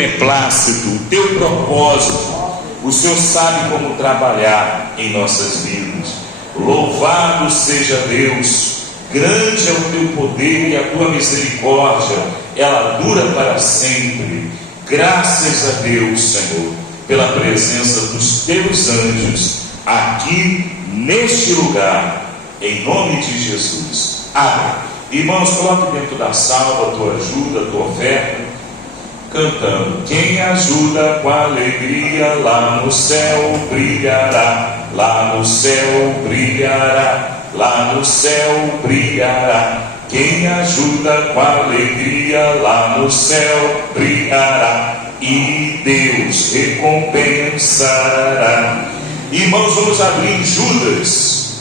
beneplácito, o teu propósito. O Senhor sabe como trabalhar em nossas vidas. Louvado seja Deus. Grande é o teu poder e a tua misericórdia, ela dura para sempre. Graças a Deus, Senhor, pela presença dos teus anjos aqui neste lugar, em nome de Jesus. Amém. Irmãos, coloque dentro da salva a tua ajuda, a tua oferta, cantando: quem ajuda com alegria, lá no céu brilhará, lá no céu brilhará. Lá no céu brilhará. Quem ajuda com alegria, lá no céu brilhará, e Deus recompensará. Irmãos, vamos abrir em Judas,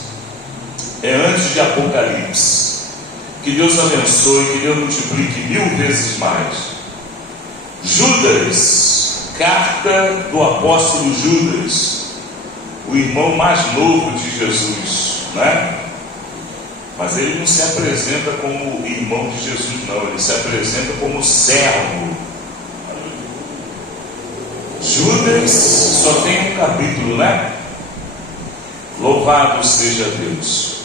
antes de Apocalipse. Que Deus abençoe, que Deus multiplique 1000 vezes mais. Judas, carta do apóstolo Judas, o irmão mais novo de Jesus, né? Mas ele não se apresenta como irmão de Jesus, não. Ele se apresenta como servo. Judas só tem um capítulo, né? Louvado seja Deus.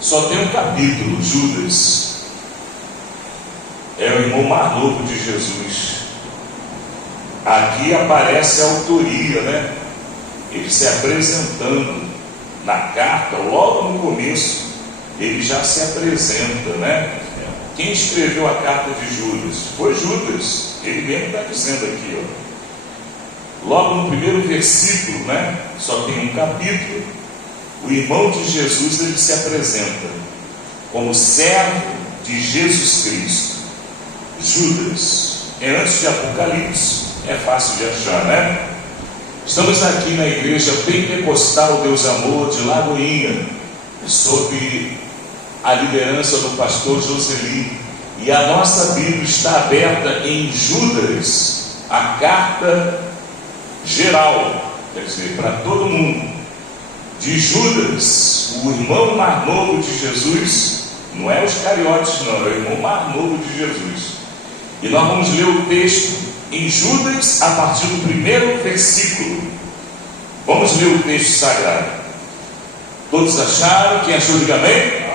Só tem um capítulo. Judas é o irmão mais novo de Jesus. Aqui aparece a autoria, né? Ele se apresentando na carta, logo no começo. Ele já se apresenta, né? Quem escreveu a carta de Judas? Foi Judas. Ele mesmo está dizendo aqui, ó. Logo no primeiro versículo, né? Só tem um capítulo. O irmão de Jesus, ele se apresenta como servo de Jesus Cristo. Judas. É antes de Apocalipse. É fácil de achar, né? Estamos aqui na igreja Pentecostal Deus Amor de Lagoinha, sob a liderança do pastor Joseli, e a nossa Bíblia está aberta em Judas, a carta geral, quer dizer, para todo mundo, de Judas, o irmão mais novo de Jesus. Não é os cariotes, não, é o irmão mais novo de Jesus. E nós vamos ler o texto em Judas a partir do primeiro versículo. Vamos ler o texto sagrado. Todos acharam? Quem achou, diga amém.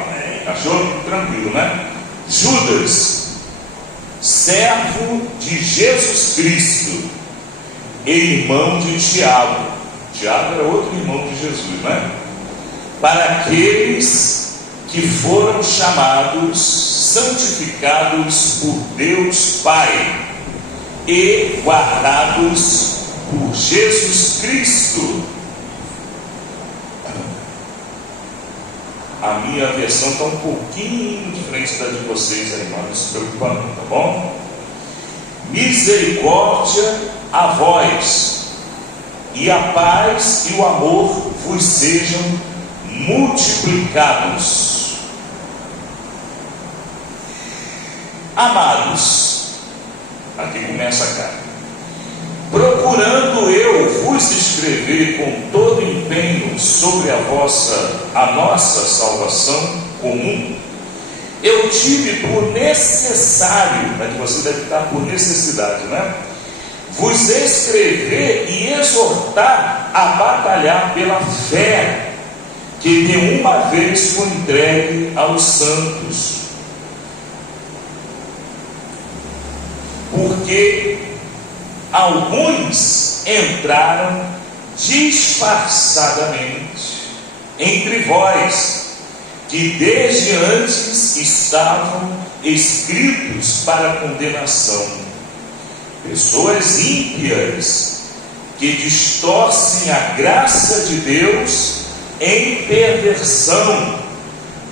Achou? Tranquilo, né? Judas, servo de Jesus Cristo e irmão de Tiago. Tiago era outro irmão de Jesus, né? Para aqueles que foram chamados, santificados por Deus Pai e guardados por Jesus Cristo. A minha versão está um pouquinho diferente da de vocês aí, mas não se preocupa não, tá bom? Misericórdia a vós, e a paz e o amor vos sejam multiplicados. Amados, aqui começa a carta. Procurando eu vos escrever com todo empenho sobre a nossa salvação comum, eu tive por necessário, né, que você deve estar por necessidade, né? Vos escrever e exortar a batalhar pela fé, que de uma vez foi entregue aos santos. Porque alguns entraram disfarçadamente entre vós, que desde antes estavam escritos para condenação, pessoas ímpias que distorcem a graça de Deus em perversão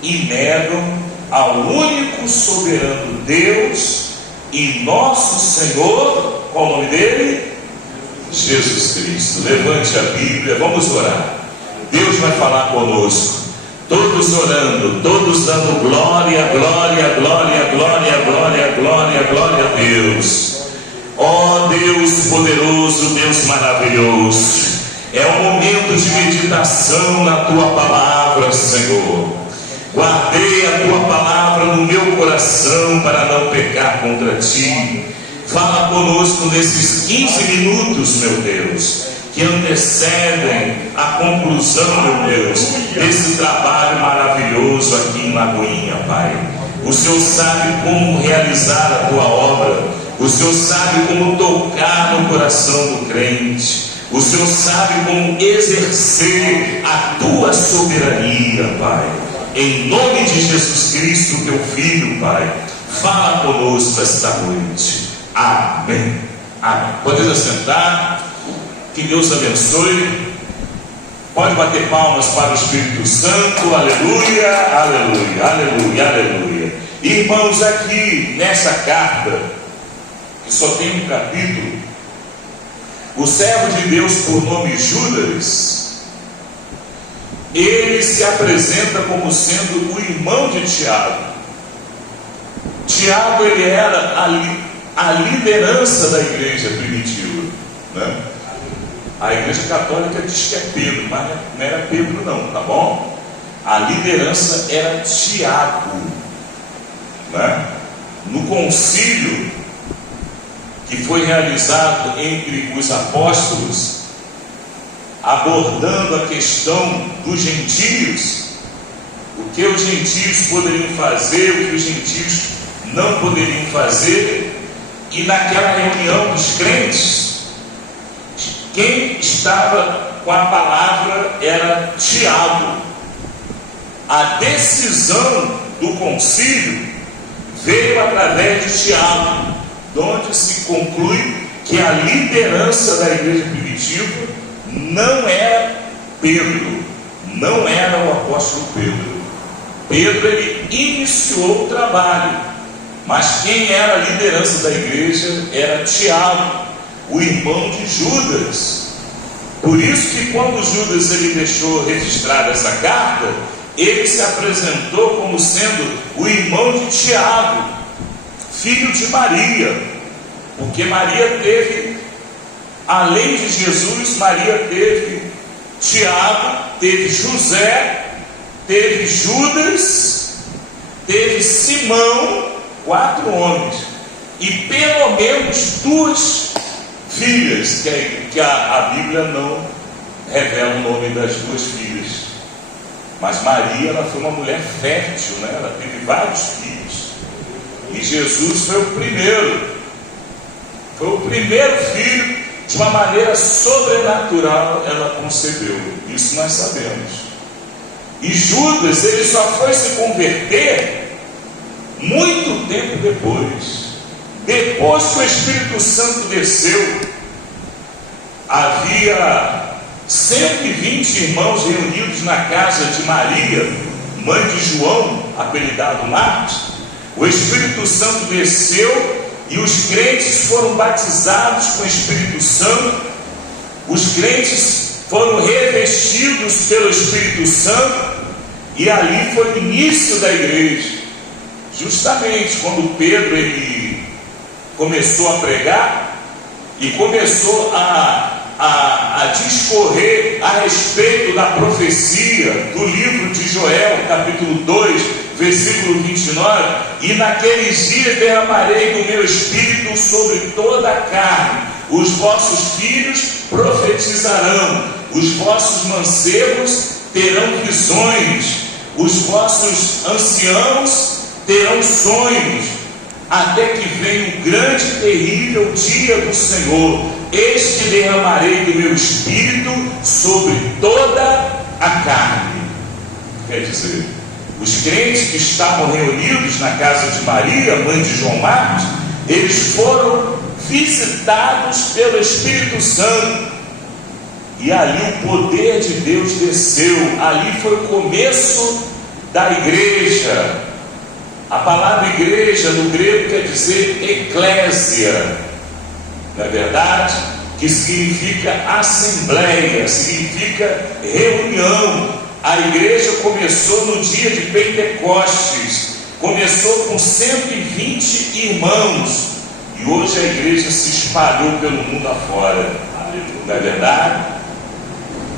e negam ao único soberano Deus e nosso Senhor. Qual o nome dele? Jesus Cristo. Levante a Bíblia, vamos orar. Deus vai falar conosco. Todos orando, todos dando glória, glória, glória, glória, glória, glória, glória a Deus. Ó Deus poderoso, Deus maravilhoso, é um momento de meditação na Tua palavra, Senhor. Guardei a Tua palavra no meu coração para não pecar contra Ti. Fala conosco nesses 15 minutos, meu Deus, que antecedem a conclusão, meu Deus, desse trabalho maravilhoso aqui em Lagoinha, Pai. O Senhor sabe como realizar a tua obra, o Senhor sabe como tocar no coração do crente, o Senhor sabe como exercer a tua soberania, Pai. Em nome de Jesus Cristo, teu Filho, Pai, fala conosco esta noite. Amém. Amém. Podemos assentar. Que Deus abençoe. Pode bater palmas para o Espírito Santo. Aleluia, aleluia, aleluia, aleluia. Irmãos, aqui nessa carta, que só tem um capítulo, o servo de Deus por nome Judas, ele se apresenta como sendo o irmão de Tiago. Tiago, ele era a liderança da igreja primitiva, né? A igreja católica diz que é Pedro, mas não era Pedro não, tá bom? A liderança era Tiago, né? No concílio que foi realizado entre os apóstolos, abordando a questão dos gentios, o que os gentios poderiam fazer, o que os gentios não poderiam fazer, e naquela reunião dos crentes, quem estava com a palavra era Tiago. A decisão do concílio veio através de Tiago, onde se conclui que a liderança da igreja primitiva não era Pedro, não era o apóstolo Pedro. Pedro, ele iniciou o trabalho, mas quem era a liderança da igreja era Tiago, o irmão de Judas. Por isso que quando Judas ele deixou registrada essa carta, ele se apresentou como sendo o irmão de Tiago, filho de Maria, porque Maria teve, além de Jesus, Maria teve Tiago, teve José, teve Judas, teve Simão, 4 homens, e pelo menos 2 filhas, que a Bíblia não revela o nome das 2 filhas. Mas Maria, ela foi uma mulher fértil, né? Ela teve vários filhos. E Jesus foi o primeiro filho, de uma maneira sobrenatural ela concebeu. Isso nós sabemos. E Judas, ele só foi se converter muito tempo depois. Depois que o Espírito Santo desceu, havia 120 irmãos reunidos na casa de Maria, mãe de João, apelidado Marcos. O Espírito Santo desceu e os crentes foram batizados com o Espírito Santo. Os crentes foram revestidos pelo Espírito Santo, e ali foi o início da igreja. Justamente quando Pedro ele começou a pregar e começou a discorrer a respeito da profecia do livro de Joel, capítulo 2, versículo 29, e naqueles dias derramarei do meu espírito sobre toda a carne, os vossos filhos profetizarão, os vossos mancebos terão visões, os vossos anciãos terão sonhos, até que venha o grande e terrível dia do Senhor. Este derramarei do meu espírito sobre toda a carne. Quer dizer, os crentes que estavam reunidos na casa de Maria, mãe de João Marcos, eles foram visitados pelo Espírito Santo, e ali o poder de Deus desceu. Ali foi o começo da igreja. A palavra igreja no grego quer dizer eclésia, não é verdade? Que significa assembleia, significa reunião. A igreja começou no dia de Pentecostes, começou com 120 irmãos, e hoje a igreja se espalhou pelo mundo afora, não é verdade?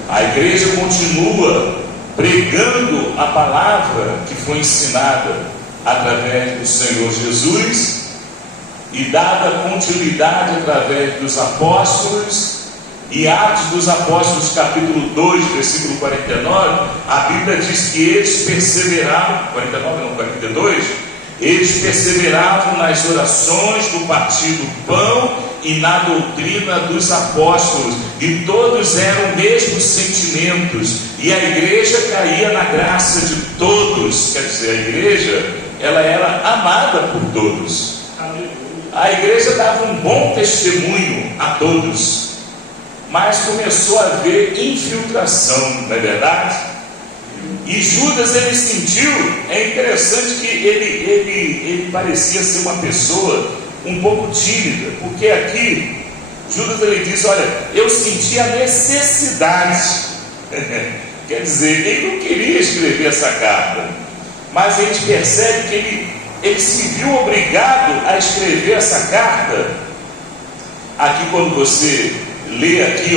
A igreja continua pregando a palavra que foi ensinada através do Senhor Jesus, e dada continuidade através dos apóstolos. Em Atos dos Apóstolos, capítulo 2, versículo 49, a Bíblia diz que eles perseveravam, 49 não, 42, eles perseveravam nas orações, no partir do pão e na doutrina dos apóstolos, e todos eram mesmos sentimentos, e a igreja caía na graça de todos. Quer dizer, a igreja, ela era amada por todos. A igreja dava um bom testemunho a todos, mas começou a haver infiltração, não é verdade? E Judas, ele sentiu, é interessante que ele parecia ser uma pessoa um pouco tímida, porque aqui Judas, ele diz: olha, eu senti a necessidade, quer dizer, ele não queria escrever essa carta, mas a gente percebe que ele se viu obrigado a escrever essa carta. Aqui, quando você lê aqui,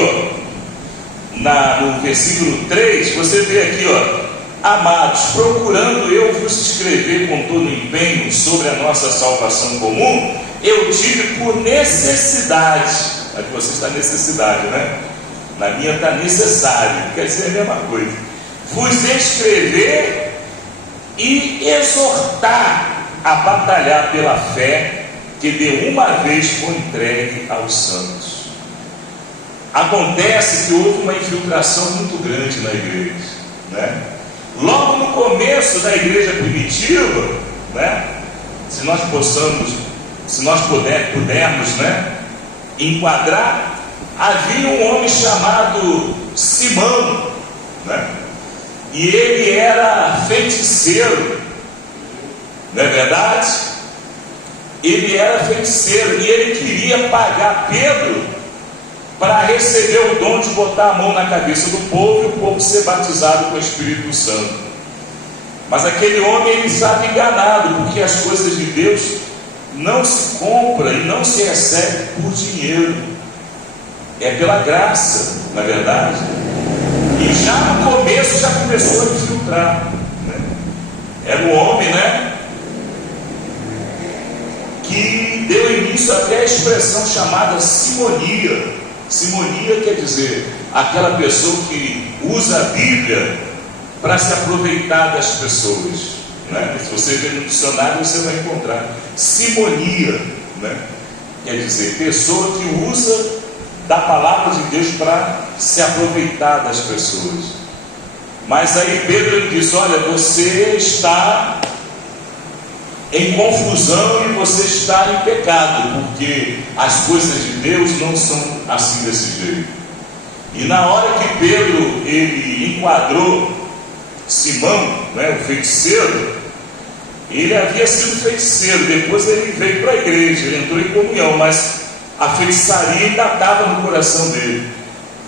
no versículo 3, você vê aqui, amados, procurando eu vos escrever com todo empenho sobre a nossa salvação comum, eu tive por necessidade. Aqui você está necessidade, né? Na minha está necessário, quer dizer a mesma coisa. Vos escrever e exortar a batalhar pela fé que de uma vez foi entregue aos santos. Acontece que houve uma infiltração muito grande na igreja, né? Logo no começo da igreja primitiva, né? Se nós pudermos, né, enquadrar, havia um homem chamado Simão, né? E ele era feiticeiro, não é verdade? Ele era feiticeiro e ele queria pagar Pedro para receber o dom de botar a mão na cabeça do povo e o povo ser batizado com o Espírito Santo. Mas aquele homem, ele estava enganado, porque as coisas de Deus não se compram e não se recebem por dinheiro, é pela graça, na verdade. E já no começo já começou a infiltrar, né? Era um homem, né, que deu início até a expressão chamada simonia. Simonia quer dizer aquela pessoa que usa a Bíblia para se aproveitar das pessoas, né? Se você ver no dicionário, você vai encontrar simonia, né? Quer dizer, pessoa que usa da palavra de Deus para se aproveitar das pessoas. Mas aí Pedro disse: olha, você está em confusão e você está em pecado, porque as coisas de Deus não são assim desse jeito. E na hora que Pedro ele enquadrou Simão, né, o feiticeiro, ele havia sido feiticeiro, depois ele veio para a igreja, ele entrou em comunhão, mas a feitiçaria ainda estava no coração dele.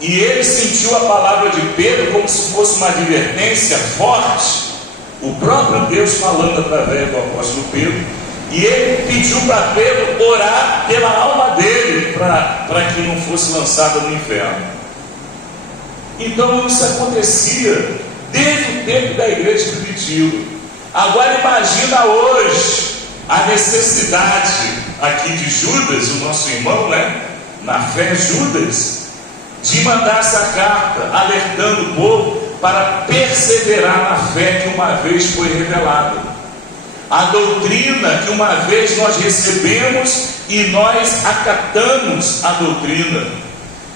E ele sentiu a palavra de Pedro como se fosse uma advertência forte, o próprio Deus falando através do apóstolo Pedro, e ele pediu para Pedro orar pela alma dele, para que não fosse lançada no inferno. Então isso acontecia desde o tempo da igreja primitiva. Agora imagina hoje a necessidade aqui de Judas, o nosso irmão, né, na fé, Judas, de mandar essa carta alertando o povo para perseverar na fé que uma vez foi revelada, a doutrina que uma vez nós recebemos e nós acatamos a doutrina.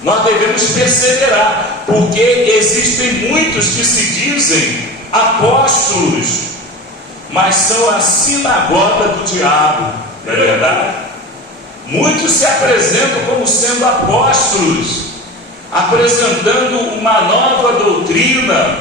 Nós devemos perseverar, porque existem muitos que se dizem apóstolos, mas são a sinagoga do diabo, não é verdade? Muitos se apresentam como sendo apóstolos, apresentando uma nova doutrina,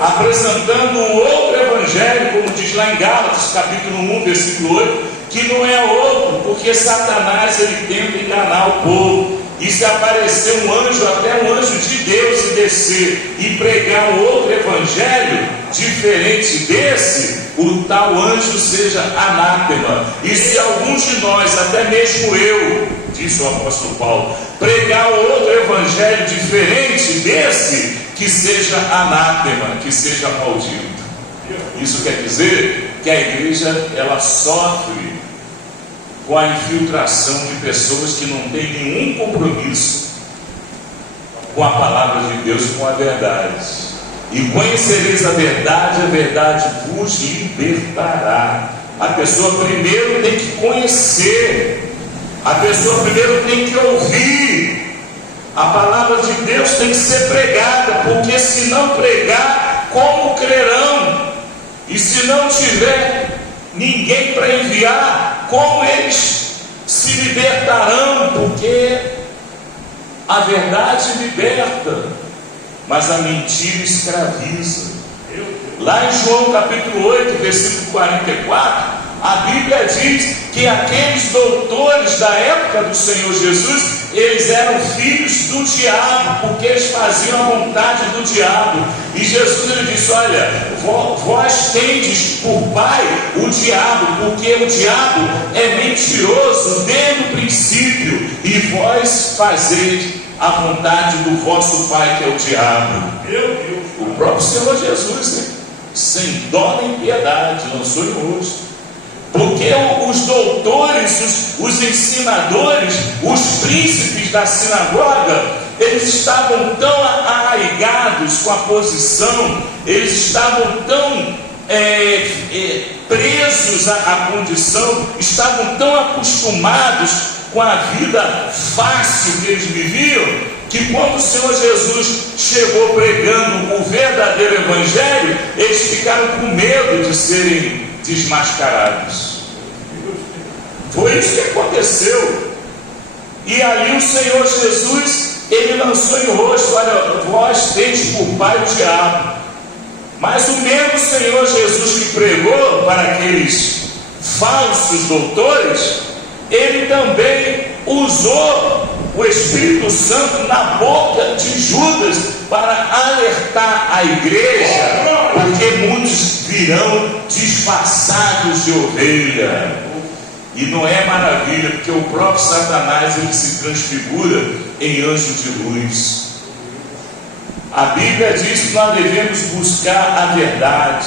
apresentando um outro evangelho, como diz lá em Gálatas, capítulo 1, versículo 8, que não é outro, porque Satanás ele tenta enganar o povo. E se aparecer um anjo, até um anjo de Deus, e descer e pregar um outro evangelho diferente desse, o tal anjo seja anátema. E se alguns de nós, até mesmo eu, disse o apóstolo Paulo, pregar um outro evangelho diferente desse, que seja anátema, que seja maldito. Isso quer dizer que a igreja ela sofre com a infiltração de pessoas que não têm nenhum compromisso com a palavra de Deus e com a verdade. E conhecereis a verdade vos libertará. A pessoa primeiro tem que conhecer, a pessoa primeiro tem que ouvir. A palavra de Deus tem que ser pregada, porque se não pregar, como crerão? E se não tiver ninguém para enviar, como eles se libertarão? Porque a verdade liberta, mas a mentira escraviza. Lá em João capítulo 8, versículo 44, a Bíblia diz que aqueles doutores da época do Senhor Jesus, eles eram filhos do diabo, porque eles faziam a vontade do diabo. E Jesus ele disse: olha, vós tendes por pai o diabo, porque o diabo é mentiroso desde o princípio, e vós fazeis a vontade do vosso pai, que é o diabo. O próprio Senhor Jesus, né? Sem dó nem piedade, lançou em rosto. Porque os doutores, os ensinadores, os príncipes da sinagoga, eles estavam tão arraigados com a posição, eles estavam tão presos à condição, estavam tão acostumados com a vida fácil que eles viviam, que quando o Senhor Jesus chegou pregando o verdadeiro evangelho, eles ficaram com medo de serem desmascarados. Foi isso que aconteceu. E ali o Senhor Jesus, ele lançou em rosto: olha, vós tendes por pai o diabo. Mas o mesmo Senhor Jesus que pregou para aqueles falsos doutores, ele também usou o Espírito Santo na boca de Judas para alertar a igreja, porque muitos virão disfarçados de ovelha. E não é maravilha, porque o próprio Satanás ele se transfigura em anjo de luz. A Bíblia diz que nós devemos buscar a verdade,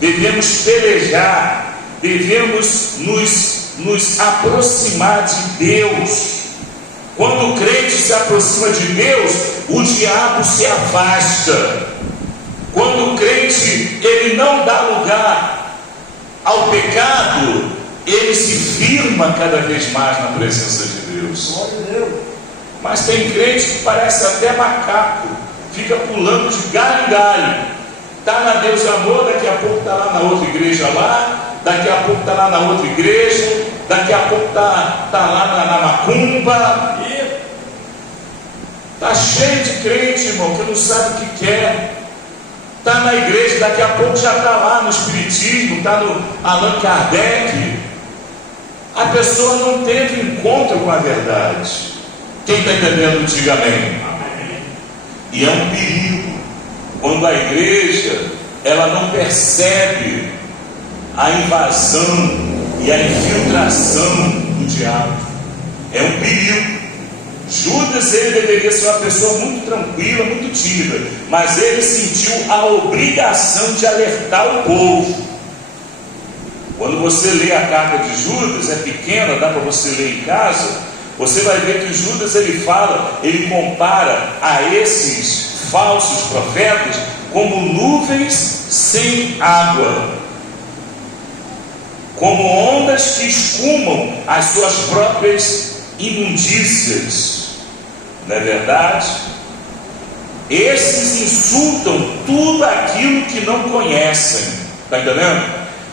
devemos pelejar, devemos nos aproximar de Deus. Quando o crente se aproxima de Deus, o diabo se afasta. Quando o crente ele não dá lugar ao pecado, ele se firma cada vez mais na presença de Deus. Mas tem crente que parece até macaco, fica pulando de galho em galho. Está na Deus e Amor, daqui a pouco está lá na outra igreja lá, daqui a pouco está lá na outra igreja, daqui a pouco está lá na macumba. Está cheio de crente, irmão, que não sabe o que quer. Está na igreja, daqui a pouco já está lá no Espiritismo, está no Allan Kardec. A pessoa não teve encontro com a verdade. Quem está entendendo, diga amém. E é um perigo quando a igreja ela não percebe a invasão e a infiltração do diabo. É um perigo. Judas ele deveria ser uma pessoa muito tranquila, muito tímida, mas ele sentiu a obrigação de alertar o povo. Quando você lê a carta de Judas, é pequena, dá para você ler em casa, você vai ver que Judas ele fala, ele compara a esses falsos profetas como nuvens sem água, como ondas que escumam as suas próprias imundícias. Não é verdade? Esses insultam tudo aquilo que não conhecem. Está entendendo?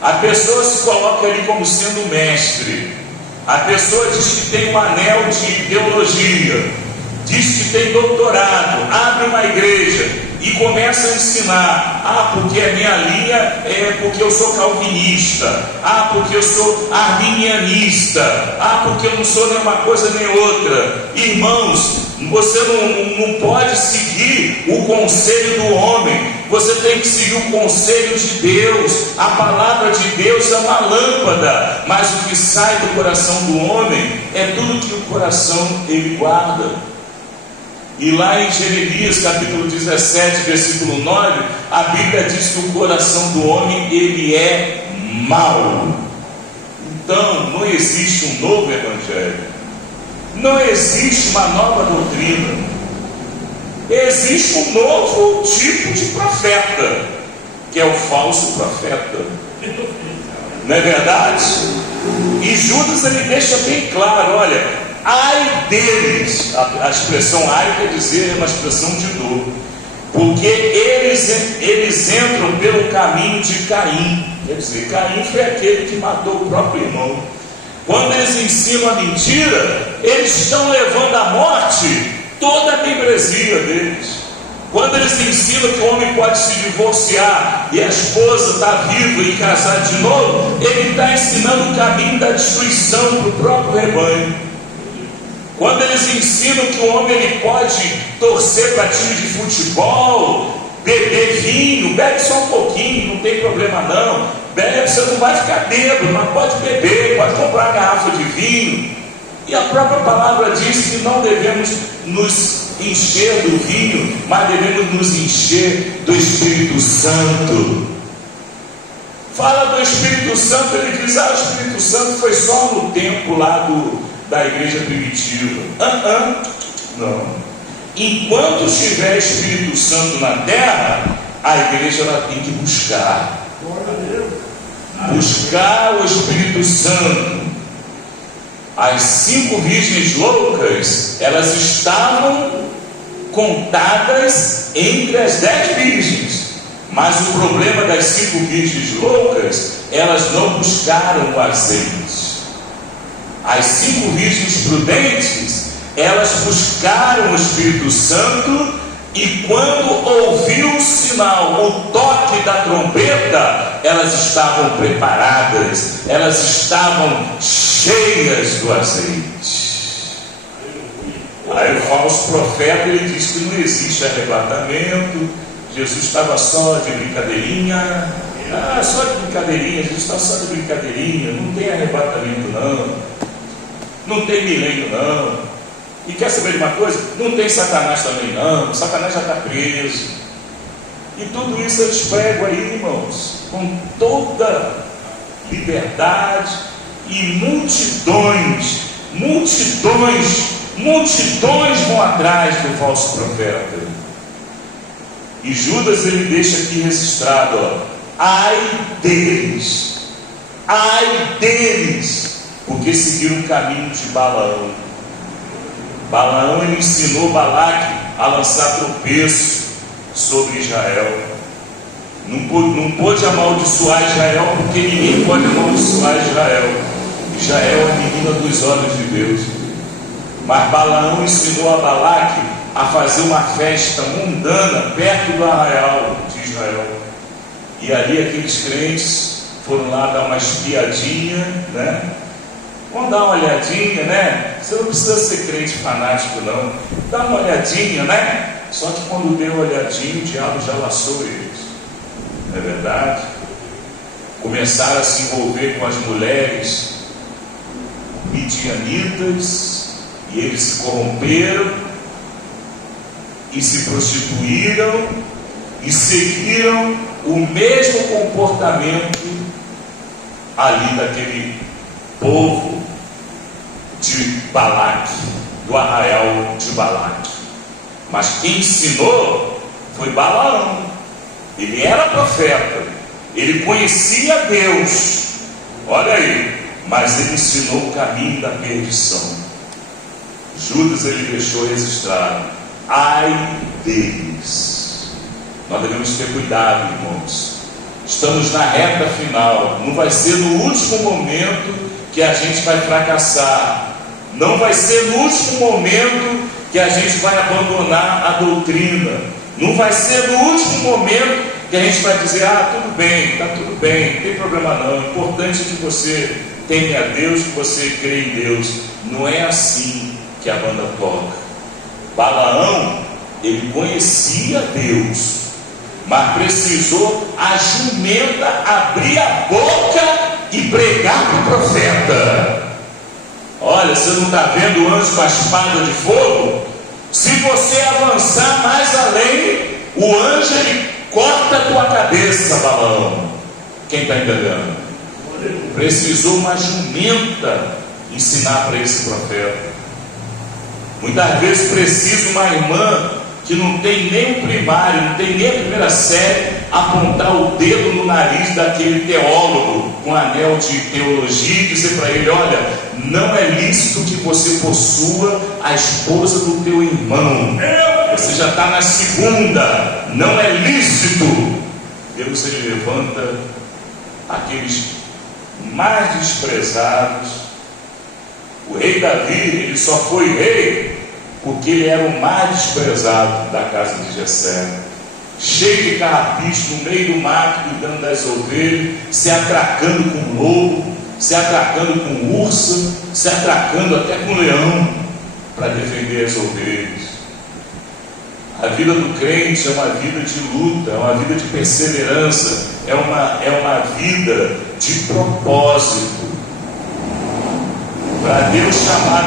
A pessoa se coloca ali como sendo mestre. A pessoa diz que tem um anel de teologia, diz que tem doutorado, abre uma igreja e começa a ensinar: ah, porque a minha linha é porque eu sou calvinista, ah, porque eu sou arminianista, ah, porque eu não sou nem uma coisa nem outra. Irmãos, você não pode seguir o conselho do homem, você tem que seguir o conselho de Deus. A palavra de Deus é uma lâmpada, mas o que sai do coração do homem é tudo que o coração ele guarda. E lá em Jeremias capítulo 17, versículo 9, a Bíblia diz que o coração do homem ele é mau. Então, não existe um novo evangelho, não existe uma nova doutrina, existe um novo tipo de profeta, que é o falso profeta. Não é verdade? E Judas ele deixa bem claro, olha, ai deles, a expressão ai quer dizer, é uma expressão de dor, porque eles entram pelo caminho de Caim. Quer dizer, Caim foi aquele que matou o próprio irmão. Quando eles ensinam a mentira, eles estão levando à morte toda a membresia deles. Quando eles ensinam que o homem pode se divorciar e a esposa está viva e casar de novo, ele está ensinando o caminho da destruição para o próprio rebanho. Quando eles ensinam que o homem ele pode torcer para time de futebol, beber vinho, bebe só um pouquinho, não tem problema não, bebe, você não vai ficar bêbado, mas pode beber, pode comprar garrafa de vinho. E a própria palavra diz que não devemos nos encher do vinho, mas devemos nos encher do Espírito Santo. Fala do Espírito Santo, ele diz, o Espírito Santo foi só no tempo lá da igreja primitiva. Não. Enquanto estiver Espírito Santo na terra, a igreja ela tem que buscar o Espírito Santo. As 5 virgens loucas, elas estavam contadas entre as 10 virgens, mas o problema das 5 virgens loucas, elas não buscaram o azeite. As 5 virgens prudentes, elas buscaram o Espírito Santo, e quando ouviu o sinal, o toque da trombeta, elas estavam preparadas, elas estavam cheias do azeite. Aí o falso profeta ele diz que não existe arrebatamento, Jesus estava só de brincadeirinha, só de brincadeirinha, Jesus está só de brincadeirinha, não tem arrebatamento não tem milênio não. E quer saber de uma coisa? Não tem Satanás também não, Satanás já está preso. E tudo isso eles pregam aí, irmãos, com toda liberdade, e multidões vão atrás do falso profeta. E Judas ele deixa aqui registrado, ai deles, porque seguiram o caminho de Balaão. Balaão ele ensinou Balaque a lançar tropeço sobre Israel. Não pôde amaldiçoar Israel, porque ninguém pode amaldiçoar Israel. Israel é a menina dos olhos de Deus. Mas Balaão ensinou a Balaque a fazer uma festa mundana perto do arraial de Israel. E ali aqueles crentes foram lá dar uma espiadinha, né? Vamos dar uma olhadinha, né? Você não precisa ser crente fanático não, dá uma olhadinha, né? Só que quando deu uma olhadinha, o diabo já laçou eles, não é verdade? Começaram a se envolver com as mulheres midianitas, e eles se corromperam e se prostituíram e seguiram o mesmo comportamento ali daquele povo de Balaque, do arraial de Balaque. Mas quem ensinou foi Balaão. Ele era profeta, ele conhecia Deus, olha aí, mas ele ensinou o caminho da perdição. Judas ele deixou registrado, ai deles. Nós devemos ter cuidado, irmãos. Estamos na reta final, não vai ser no último momento que a gente vai fracassar, não vai ser no último momento que a gente vai abandonar a doutrina, não vai ser no último momento que a gente vai dizer, tudo bem, está tudo bem, não tem problema não, o importante é que você teme a Deus, que você crê em Deus. Não é assim que a banda toca. Balaão, ele conhecia Deus, mas precisou a jumenta abrir a boca e pregar para o profeta. Olha, você não está vendo o anjo com a espada de fogo? Se você avançar mais além, o anjo ele corta a tua cabeça, Balaão. Quem está entendendo? Precisou uma jumenta ensinar para esse profeta. Muitas vezes precisa uma irmã que não tem nem o primário, não tem nem a primeira série, apontar o dedo no nariz daquele teólogo com anel de teologia e dizer para ele: olha, não é lícito que você possua a esposa do teu irmão, você já está na segunda, não é lícito. Deus, ele levanta aqueles mais desprezados. O rei Davi, ele só foi rei porque ele era o mais desprezado da casa de Jessé, cheio de carrapicho no meio do mato, cuidando das ovelhas, se atracando com lobo, se atracando com ursa, se atracando até com leão, para defender as ovelhas. A vida do crente é uma vida de luta, é uma vida de perseverança, é uma vida de propósito. Para Deus chamar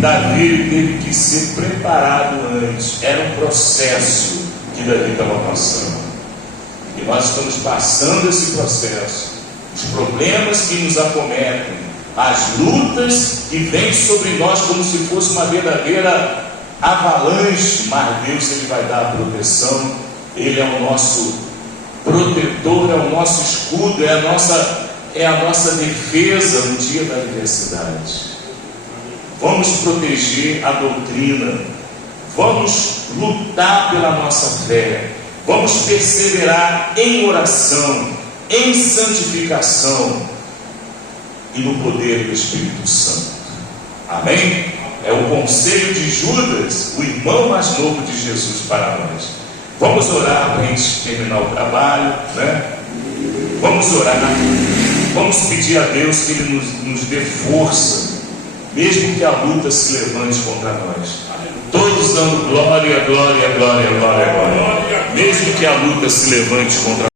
Davi teve que ser preparado antes. Era um processo que Davi estava passando. E nós estamos passando esse processo. Os problemas que nos acometem, as lutas que vêm sobre nós como se fosse uma verdadeira avalanche, mas Deus, ele vai dar a proteção. Ele é o nosso protetor, é o nosso escudo, é a nossa defesa no dia da adversidade. Vamos proteger a doutrina, vamos lutar pela nossa fé, vamos perseverar em oração, em santificação e no poder do Espírito Santo. Amém? É o conselho de Judas, o irmão mais novo de Jesus, para nós. Vamos orar para a gente terminar o trabalho, né? Vamos orar, vamos pedir a Deus que Ele nos dê força, mesmo que a luta se levante contra nós. Todos dando glória, glória, glória, glória, glória. Mesmo que a luta se levante contra nós.